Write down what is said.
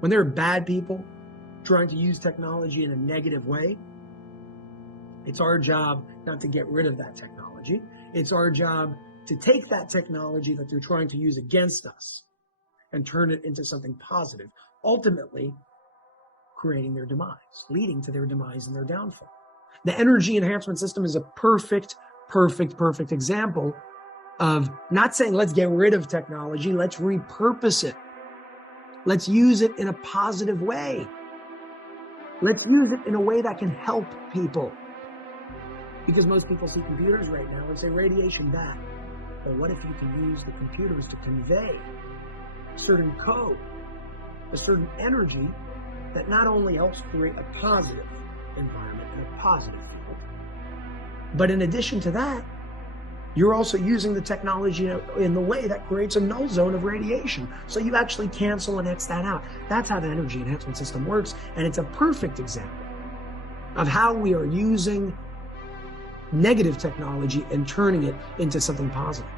When there are bad people trying to use technology in a negative way, it's our job not to get rid of that technology. It's our job to take that technology that they're trying to use against us and turn it into something positive, ultimately creating their demise, leading to their demise and their downfall. The energy enhancement system is a perfect example of not saying, let's get rid of technology, let's repurpose it. Let's use it in a positive way. Let's use it in a way that can help people. Because most people see computers right now and say radiation bad. But what if you can use the computers to convey a certain code, a certain energy that not only helps create a positive environment and a positive field, but in addition to that, you're also using the technology in the way that creates a null zone of radiation. So you actually cancel and X that out. That's how the energy enhancement system works. And it's a perfect example of how we are using negative technology and turning it into something positive.